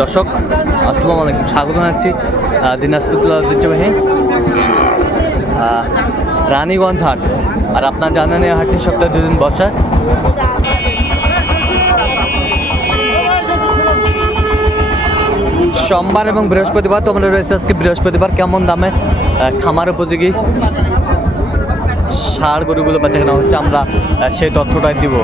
দর্শক আসসালামু আলাইকুম, স্বাগত জানাচ্ছি দিনাজপুর ঐতিহ্যবাহী রানীগঞ্জ হাট। আর আপনার জানেন এই হাটটি সপ্তাহে 2 দিন বসে। সোমবার এবং বৃহস্পতিবার। তোমরা রয়েছে আজকে বৃহস্পতিবার। কেমন দামে খামার উপযোগী ষাঁড় গরুগুলো বেচা কেনা হচ্ছে, আমরা সেই তথ্যটাই দিব।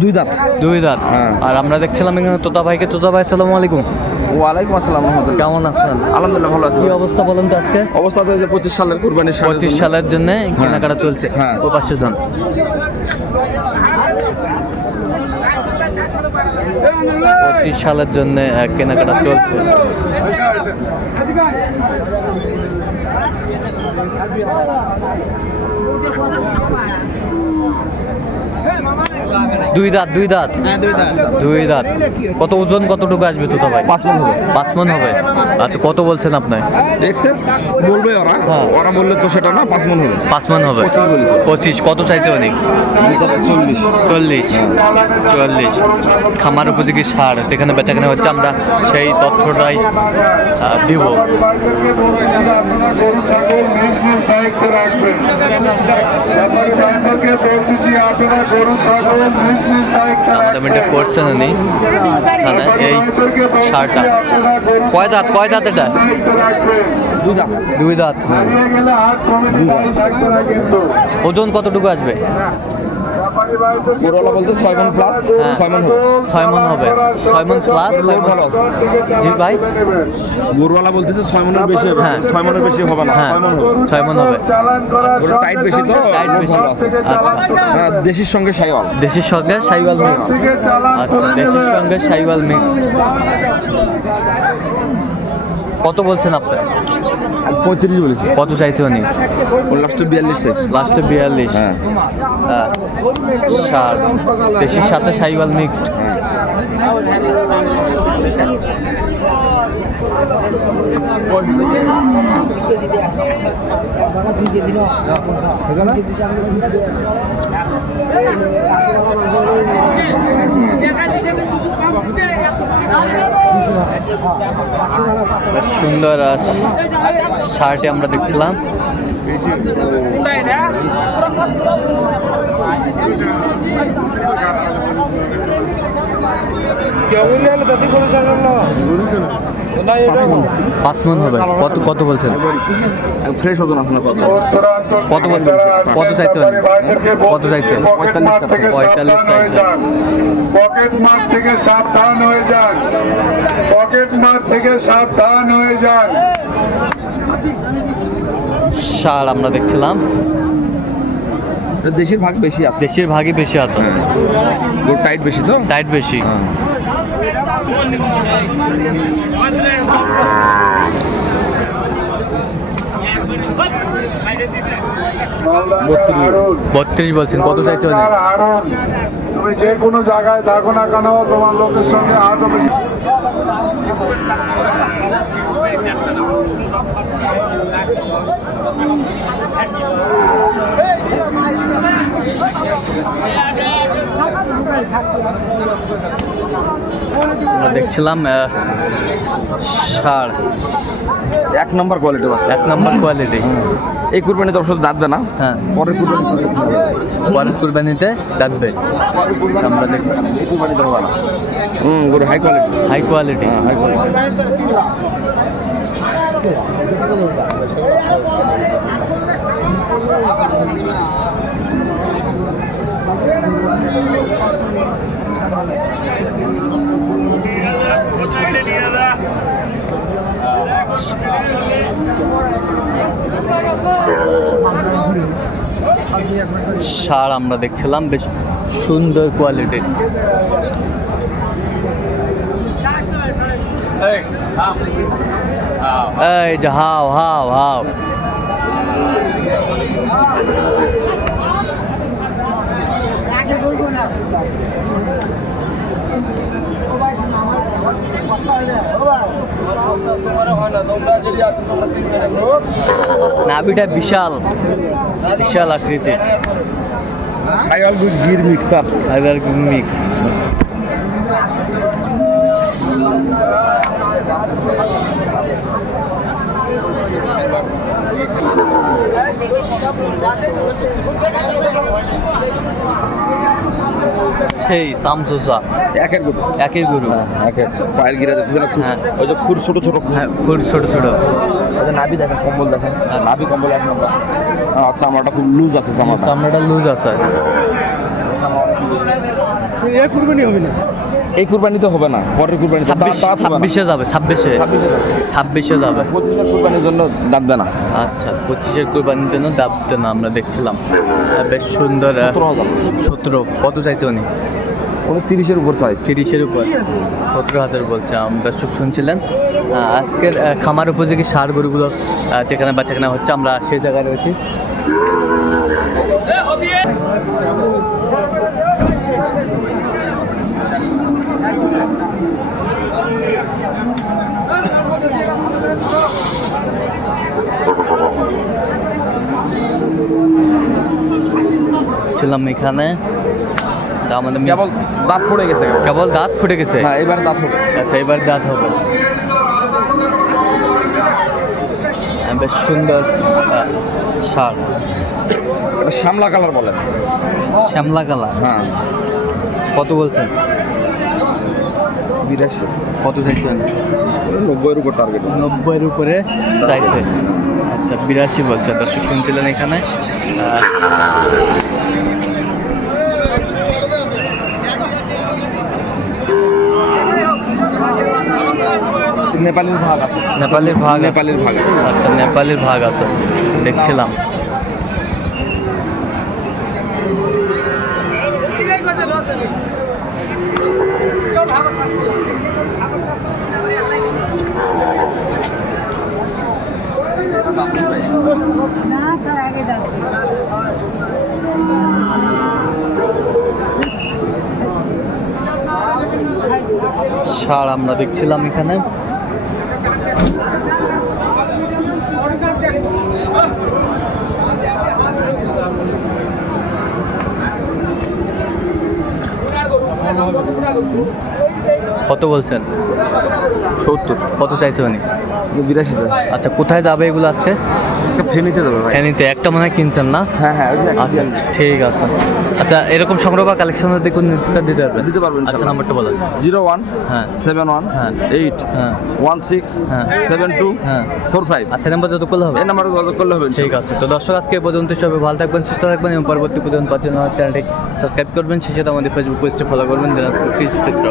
দুই দাঁত হ্যাঁ। আর আমরা দেখছিলাম এখানে তোতা ভাইকে। তোতা ভাই আসসালামু আলাইকুম। ওয়ালাইকুম আসসালাম। কেমন আছেন? আলহামদুলিল্লাহ ভালো আছি। কি অবস্থা বলেন তো আজকে? অবস্থা তো 25 সালের কুরবানি, 25 সালের জন্য কেনাকাটা চলছে। হ্যাঁ। ও পাশে যান। 25 সালের জন্য কেনাকাটা চলছে। দুই দাঁত। কত ওজন কতটুকু আসবে তোতা ভাই? 5 মণ হবে। 5 মণ হবে। আচ্ছা, কত বলছেন আপনি? এক্সেস বলবে ওরা। হ্যাঁ। ওরা বললে তো সেটা না, 5 মণ হবে। 5 মণ হবে। 25 কত চাইছে অনেক? 40। খামার উপযোগী ষাঁড় যেখানে বেচাকেনা হচ্ছে, আমরা সেই তথ্যটাই দিব। এটা করছেন উনি এই ষাঁড়টা। কয় দাঁত এটা? দুই দাঁত। ওজন কতটুকু আসবে? ওরা বলতে 6 মণ প্লাস। 6 মণ হবে। 6 মণ হবে। 6 মণ প্লাস। 6 মণ। জি ভাই, গরুওয়ালা বলতেছে 6 মণের বেশি হবে। হ্যাঁ। 6 মণের বেশি হবে না, 6 মণ হবে। 6 মণ হবে। ওটা টাইট বেশি তো। টাইট বেশি। হ্যাঁ, দেশির সঙ্গে শাইওয়াল। দেশির সঙ্গে শাইওয়াল মিক্সড। আচ্ছা, দেশির সঙ্গে শাইওয়াল মিক্সড। কত বলছেন আপনি? 35 বলেছি। কত চাইছে উনি? লাস্টে 42 চাইছে। লাস্টে 42। হ্যাঁ। ষাঁড় দেশির সাথে শাইওয়াল মিক্সড। সুন্দর ষাঁড়টি আমরা দেখছিলাম। পাঁচ মণ হবে। কত বলছেন? ফ্রেশ ওজন আছে না? কত বলছেন? কত চাইছে? 45 চাইছে। পকেট মার থেকে সাবধান হয়ে যান। ষাঁড় আমরা দেখছিলাম। দেশির ভাগ বেশি আছে। দেশির ভাগই বেশি আছে। টাইট বেশি তো। টাইট বেশি। বত্রিশ বলছেন। কত চাইছে? তুমি যে কোনো জায়গায় থাকো না কেন, তোমার লোকের সঙ্গে আজও বেশি। আমরা দেখছিলাম ষাঁড় 1 নম্বর কোয়ালিটি বাচ্চা। 1 নম্বর কোয়ালিটি। এই কুরবানিতে অবশ্য দাঁতবে না। হ্যাঁ, পরের কুরবানিতে দাঁতবে। আমরা দেখছি এই কুরবানিতে হবে না। গরু high quality. High quality. High quality. ষাঁড় আমরা দেখছিলাম, বেশ সুন্দর কোয়ালিটির। এই যে হাও। তোমার হয় নাভিটা বিশাল বিশাল আকৃতির Sahiwal Gir mixer. Fibre mix. সেই সামসুসা একের গরু, একই গরু। একের পায়ের গিরা দেখতেছেন না? হ্যাঁ। ওই যে খুর ছোট ছোট, হ্যাঁ খুব ছোট ছোট। ওই যে নাভি দেখেন, কম্বল দেখেন, নাভি কম্বল এক নম্বর। আচ্ছা, আমারটা খুব লুজ আছে চামড়াটা। চামড়াটা লুজ আছে। এই কুরবানি তো হবে না, পরের কুরবানি 26-এ যাবে, 26-এ যাবে। 25 কুরবানির জন্য দাঁত দেয় না। আচ্ছা 25-এর কোরবানির জন্য দাবতে না, আমরা দেখছিলাম বেশ সুন্দর। 17 কত চাইছে উনি? উনি 30-এর উপর চাই। 30-এর উপর 17,000 বলছে। দর্শক শুনছিলেন আজকের খামার উপযোগী সার গরুগুলো যেখানে বাচ্চা কেনা হচ্ছে, আমরা সেই জায়গায় রয়েছি। ছিলাম এখানে আমাদের কেবল দাঁত পড়ে গেছে, কেবল দাঁত ফুটে গেছে। হ্যাঁ এবার দাঁত হবে। আচ্ছা এবার দাঁত হবে। বেশ সুন্দর সার, এটা শ্যামলা কালার বলে। শ্যামলা কালার। হ্যাঁ। কত বলছেন? 82। কত চাইছেন? 90-এর উপর টার্গেট। 90-এর উপরে চাইছে। আচ্ছা 82 বলছে। দর্শক শুনছিলেন এখানে নেপালের ভাগ আছে। নেপালের ভাগ আছে। নেপালের ভাগ আছে। আচ্ছা নেপালের ভাগ আছে, দেখছিলাম। ষাঁড় আমরা দেখছিলাম এখানে। কত বলছেন? 70। কত চাইছে উনি? 82 চাই। আচ্ছা কোথায় যাবে এগুলো আজকে? আজকে ফেনীতে দেবে ভাই। ফেনীতে একটা মনে হয় কিনছেন না? হ্যাঁ হ্যাঁ, ওই যে আচ্ছা ঠিক আছে। আচ্ছা এরকম সংগ্রহ বা কালেকশন যদি কোন নির্দিষ্ট দিতে পারবেন? দিতে পারবেন। আচ্ছা নাম্বারটা বলেন। 01 হ্যাঁ 71 হ্যাঁ 8 হ্যাঁ 16 হ্যাঁ 72 হ্যাঁ। 45। আচ্ছা নাম্বার যত করলে হবে। এই নাম্বারে যোগাযোগ করলে হবে। ঠিক আছে। তো দর্শক আজকে এ পর্যন্ত, সবাই ভালো থাকবেন, সুস্থ থাকবেন এবং পরবর্তী পর্যন্ত চ্যানেলটি সাবস্ক্রাইব করবেন। সেই সাথে আমাদের ফেসবুক পেজটি ফলো করবেন, দিনাজপুর কৃষি চিত্র।